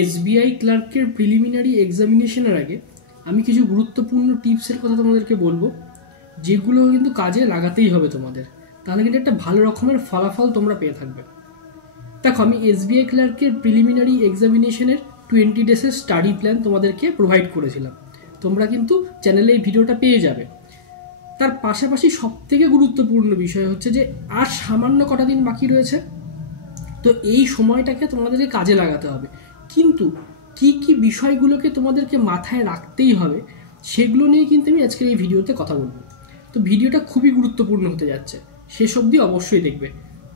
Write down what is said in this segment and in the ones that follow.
SBI ক্লার্কের preliminary এক্সামিনেশনের আগে আমি কিছু গুরুত্বপূর্ণ টিপসের কথা তোমাদেরকে বলবো, যেগুলো কিন্তু কাজে লাগাতেই হবে তোমাদের, তাহলে কিন্তু একটা ভালো রকমের ফলাফল তোমরা পেয়ে থাকবে। দেখো, আমি এসবিআই ক্লার্কের প্রিলিমিনারি এক্সামিনেশনের 20 ডেজের স্টাডি প্ল্যান তোমাদেরকে প্রোভাইড করেছিলাম। তোমরা কিন্তু চ্যানেলে এই ভিডিওটা পেয়ে যাবে। তার পাশাপাশি সবথেকে গুরুত্বপূর্ণ বিষয় হচ্ছে যে আর সামান্য কটা দিন বাকি রয়েছে, তো এই সময়টাকে তোমাদেরকে কাজে লাগাতে হবে। কিন্তু কি কি বিষয়গুলোকে তোমাদেরকে মাথায় রাখতেই হবে সেগুলো নিয়ে কিন্তু আমি আজকের এই ভিডিওতে কথা বলবো। তো ভিডিওটা খুবই গুরুত্বপূর্ণ হতে যাচ্ছে, শেষ অবধি অবশ্যই দেখবে।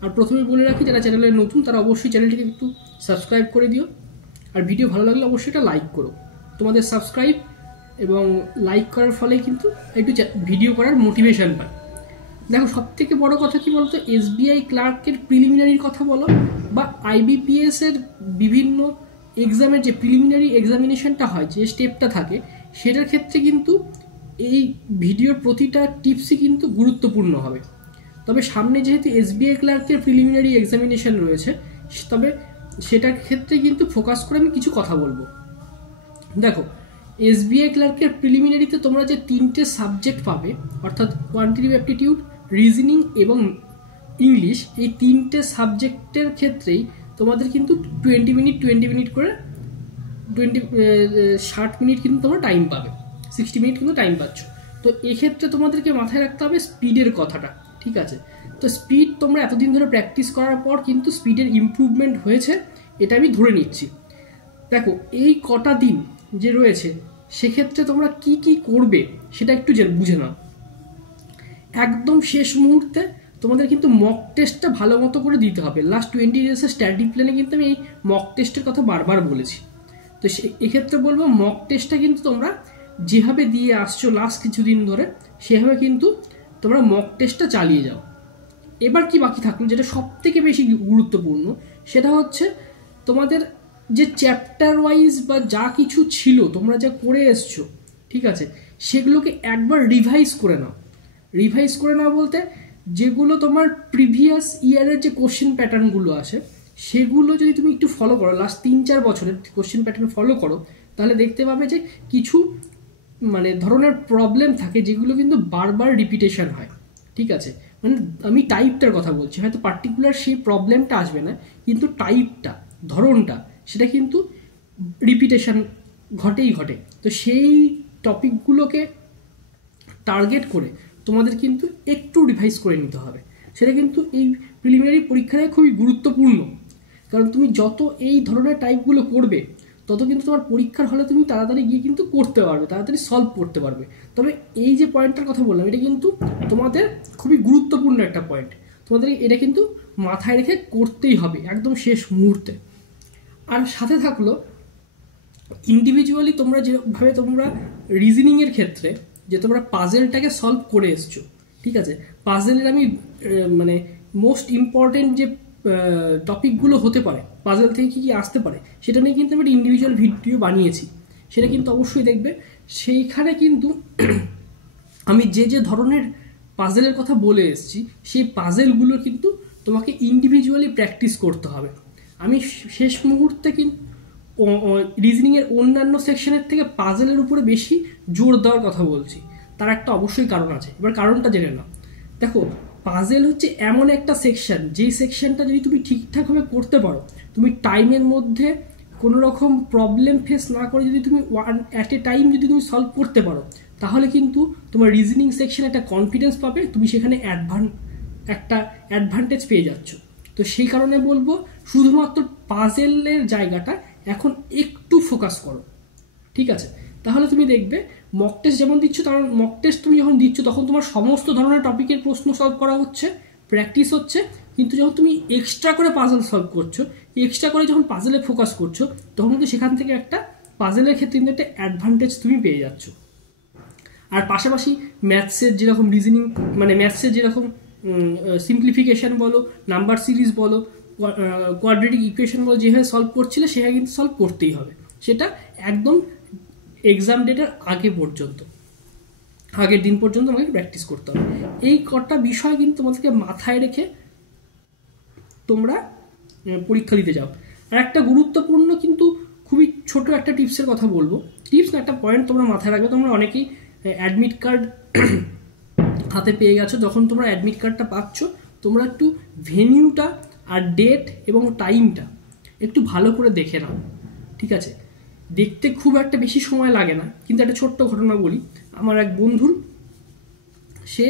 আর প্রথমে বলে রাখি, যারা চ্যানেলে নতুন তারা অবশ্যই চ্যানেলটিকে একটু সাবস্ক্রাইব করে দিও, আর ভিডিও ভালো লাগলে অবশ্যই এটা লাইক করো। তোমাদের সাবস্ক্রাইব এবং লাইক করার ফলে কিন্তু একটু ভিডিও করার মোটিভেশন পায়। দেখো, সব থেকে বড় কথা কি বলতো, এসবিআই ক্লার্কের প্রিলিমিনারির কথা বলো বা আইবিপিএস এর বিভিন্ন এক্সামের যে প্রিলিমিনারি এক্সামিনেশনটা হয়, যে স্টেপটা থাকে, সেটার ক্ষেত্রে কিন্তু এই ভিডিওর প্রতিটা টিপসই কিন্তু গুরুত্বপূর্ণ হবে। তবে সামনে যেহেতু এসবিআই ক্লার্কের প্রিলিমিনারি এক্সামিনেশন রয়েছে, তবে সেটার ক্ষেত্রে কিন্তু ফোকাস করে আমি কিছু কথা বলবো। দেখো, এসবিআই ক্লার্কের প্রিলিমিনারিতে তোমরা যে 3টে সাবজেক্ট পাবে, অর্থাৎ কোয়ান্টিটেটিভ অ্যাপটিটিউড, রিজনিং এবং ইংলিশ, এই 3টে সাবজেক্টের ক্ষেত্রেই তোমাদের কিন্তু 20 মিনিট করে 60 মিনিট কিন্তু তোমরা টাইম পাবে, 60 মিনিট কিন্তু টাইম পাচ্ছ। তো এক্ষেত্রে তোমাদেরকে মাথায় রাখতে হবে স্পিডের কথাটা, ঠিক আছে? তো স্পিড তোমরা এতদিন ধরে প্র্যাকটিস করার পর কিন্তু স্পিডের ইমপ্রুভমেন্ট হয়েছে, এটা আমি ধরে নিচ্ছি। দেখো, এই কটা দিন যে রয়েছে সেক্ষেত্রে তোমরা কি কি করবে সেটা একটু বুঝে নাও। একদম শেষ মুহূর্তে তোমাদের কিন্তু মক টেস্টটা ভালো মতো করে দিতে হবে। লাস্ট 20 ডেজের স্টাডি প্ল্যানে কিন্তু আমি এই মক টেস্টের কথা বারবার বলেছি। তো এক্ষেত্রে বলবো, মক টেস্টটা কিন্তু তোমরা যেভাবে দিয়ে আসছো লাস্ট কিছুদিন ধরে, সেভাবে কিন্তু তোমরা মক টেস্টটা চালিয়ে যাও। এবার কি বাকি থাকলো, যেটা সব থেকে বেশি গুরুত্বপূর্ণ, সেটা হচ্ছে তোমাদের যে চ্যাপ্টার ওয়াইজ বা যা কিছু ছিল তোমরা যা করে এসছো, ঠিক আছে, সেগুলোকে একবার রিভাইজ করে নাও। রিভাইজ করে নাও বলতে, যেগুলো তোমার প্রিভিয়াস ইয়ারের যে কোশ্চেন প্যাটার্নগুলো আসে সেগুলো যদি তুমি একটু ফলো করো, লাস্ট 3-4 বছরের কোশ্চেন প্যাটার্ন ফলো করো, তাহলে দেখতে পাবে যে কিছু ধরনের প্রবলেম থাকে যেগুলো কিন্তু বারবার রিপিটেশন হয়, ঠিক আছে? আমি টাইপটার কথা বলছি, হয়তো পার্টিকুলার সেই প্রবলেমটা আসবে না, কিন্তু টাইপটা, ধরনটা, সেটা কিন্তু রিপিটেশন ঘটে। তো সেই টপিকগুলোকে টার্গেট করে তোমাদের কিন্তু একটু রিভাইজ করে নিতে হবে। সেটা কিন্তু এই প্রিলিমিনারি পরীক্ষায় খুবই গুরুত্বপূর্ণ, কারণ তুমি যত এই ধরনের টাইপগুলো করবে তত কিন্তু তোমার পরীক্ষার হলে তুমি তাড়াতাড়ি গিয়ে কিন্তু করতে পারবে, তাড়াতাড়ি সলভ করতে পারবে। তবে এই যে পয়েন্টটার কথা বললাম, এটা কিন্তু তোমাদের খুবই গুরুত্বপূর্ণ একটা পয়েন্ট, তোমাদের এটা কিন্তু মাথায় রেখে করতেই হবে একদম শেষ মুহূর্তে। আর সাথে থাকলো ইন্ডিভিজুয়ালি তোমরা যেভাবে তোমরা রিজনিংয়ের ক্ষেত্রে যে তোমরা পাজেলটাকে সলভ করে এসছো, ঠিক আছে, পাজেলের আমি মোস্ট ইম্পর্টেন্ট যে টপিকগুলো হতে পারে, পাজেল থেকে কী কী আসতে পারে, সেটা নিয়ে কিন্তু আমি একটা ইন্ডিভিজুয়াল ভিডিও বানিয়েছি, সেটা কিন্তু অবশ্যই দেখবে। সেইখানে কিন্তু আমি যে ধরনের পাজেলের কথা বলে এসেছি, সেই পাজেলগুলো কিন্তু তোমাকে ইন্ডিভিজুয়ালি প্র্যাকটিস করতে হবে। আমি শেষ মুহূর্তে কিন্তু রিজনিংয়ের অন্যান্য সেকশনের থেকে পাজেলের উপরে বেশি জোর দেওয়ার কথা বলছি। তার একটা অবশ্যই কারণ আছে, এবার কারণটা জেনে নাও। দেখো, পাজেল হচ্ছে এমন একটা সেকশন, যেই সেকশনটা যদি তুমি ঠিকঠাকভাবে করতে পারো, তুমি টাইমের মধ্যে কোনো রকম প্রবলেম ফেস না করে যদি তুমি অ্যাট এ টাইম যদি তুমি সলভ করতে পারো, তাহলে কিন্তু তোমার রিজনিং সেকশনে একটা কনফিডেন্স পাবে, তুমি সেখানে একটা অ্যাডভান্টেজ পেয়ে যাচ্ছ। তো সেই কারণে বলবো, শুধুমাত্র পাজেলের জায়গাটা এখন একটু ফোকাস করো, ঠিক আছে? তাহলে তুমি দেখবে মক টেস্ট যেমন দিচ্ছ, কারণ মক টেস্ট তুমি যখন দিচ্ছ তখন তোমার সমস্ত ধরনের টপিকের প্রশ্ন সলভ করা হচ্ছে, প্র্যাকটিস হচ্ছে। কিন্তু যখন তুমি এক্সট্রা করে পাজেল সলভ করছো, এক্সট্রা করে যখন পাজেলে ফোকাস করছো, তখন কিন্তু সেখান থেকে একটা পাজেলের ক্ষেত্রে কিন্তু একটা অ্যাডভান্টেজ তুমি পেয়ে যাচ্ছ। আর পাশাপাশি ম্যাথসের যেরকম রিজনিং, ম্যাথসের যেরকম সিম্পলিফিকেশান বলো, নাম্বার সিরিজ বলো, কোয়াড্রেটিক ইকুয়েশন বলো, যেভাবে সলভ করছিলে সেভাবে কিন্তু সলভ করতেই হবে, সেটা একদম এক্সাম ডেটের আগের দিন পর্যন্ত আমাকে প্র্যাকটিস করতে হবে। এই কটা বিষয় কিন্তু তোমাদেরকে মাথায় রেখে তোমরা পরীক্ষা দিতে যাও। আর একটা গুরুত্বপূর্ণ কিন্তু ছোট একটা টিপসের কথা বলবো, টিপস না, একটা পয়েন্ট তোমরা মাথায় রাখবে। তোমরা অনেকেই অ্যাডমিট কার্ড হাতে পেয়ে গেছো, যখন তোমরা অ্যাডমিট কার্ডটা পাচ্ছ তোমরা একটু ভেনিউটা আর ডেট এবং টাইমটা একটু ভালো করে দেখে নাও, ঠিক আছে? দেখতে খুব একটা বেশি সময় লাগে না, কিন্তু একটা ছোট্ট ঘটনা বলি। আমার এক বন্ধুর, সে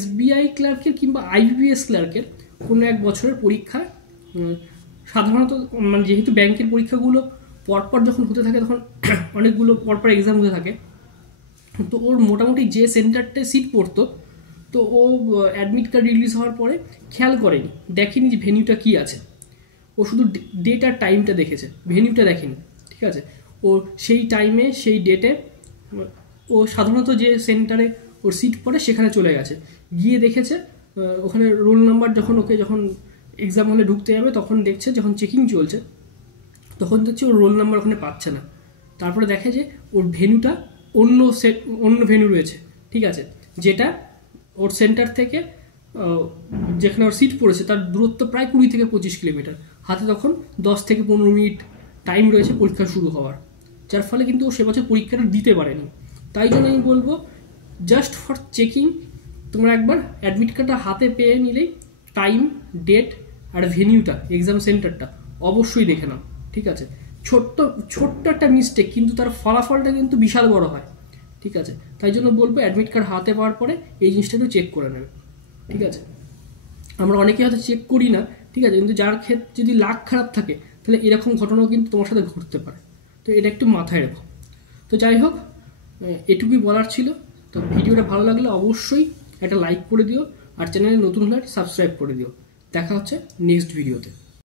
SBI ক্লার্কের কিংবা IBPS ক্লার্কের কোনো এক বছরের পরীক্ষায়, সাধারণত মানে যেহেতু ব্যাংকের পরীক্ষাগুলো পরপর যখন হতে থাকে তখন অনেকগুলো পরপর এক্সাম হতে থাকে, তো ওর মোটামুটি যে সেন্টারটায় সিট পড়তো, তো ও অ্যাডমিট কার্ড রিলিজ হওয়ার পরে খেয়াল করেনি, দেখেনি যে ভেনিউটা কী আছে। ও শুধু ডেট আর টাইমটা দেখেছে, ভেনিউটা দেখেনি, ঠিক আছে? ও সেই টাইমে সেই ডেটে ও সাধারণত যে সেন্টারে ওর সিট পড়ে সেখানে চলে গেছে, গিয়ে দেখেছে ওখানে রোল নাম্বার, যখন এক্সাম হলে ঢুকতে যাবে তখন দেখছে, যখন চেকিং চলছে তখন দেখছে ওর রোল নাম্বার ওখানে পাচ্ছে না। তারপরে দেখে যে ওর ভেন্যুটা অন্য ভেন্যু রয়েছে, ঠিক আছে, যেটা ওর সেন্টার থেকে যেখানে ওর সিট পড়েছে তার দূরত্ব প্রায় 20 থেকে 25 কিলোমিটার। হাতে তখন 10 থেকে 15 মিনিট টাইম রয়েছে পরীক্ষা শুরু হওয়ার, যার ফলে কিন্তু ও সে বছর পরীক্ষাটা দিতে পারেনি। তাই জন্য আমি বলবো, জাস্ট ফর চেকিং তোমরা একবার অ্যাডমিট কার্ডটা হাতে পেয়ে নিলেই টাইম, ডেট আর ভেনিউটা, এক্সাম সেন্টারটা অবশ্যই দেখে নাও, ঠিক আছে? ছোট্ট একটা মিস্টেক কিন্তু তার ফলাফলটা কিন্তু বিশাল বড় হয়, ঠিক আছে? তাই জন্য বলবো অ্যাডমিট কার্ড হাতে পাওয়ার পরে এই জিনিসটাকেও চেক করে নেবে, ঠিক আছে? আমরা অনেকে হয়তো চেক করি না, ঠিক আছে, কিন্তু যার ক্ষেত্রে যদি লাক খারাপ থাকে তাহলে এরকম ঘটনাও কিন্তু তোমার সাথে ঘটতে পারে, তো এটা একটু মাথায় রেখো। তো যাই হোক, এটুকুই বলার ছিল। তো ভিডিওটা ভালো লাগলে অবশ্যই একটা লাইক করে দিও, আর চ্যানেলে নতুন হলে সাবস্ক্রাইব করে দিও। দেখা হচ্ছে নেক্সট ভিডিওতে।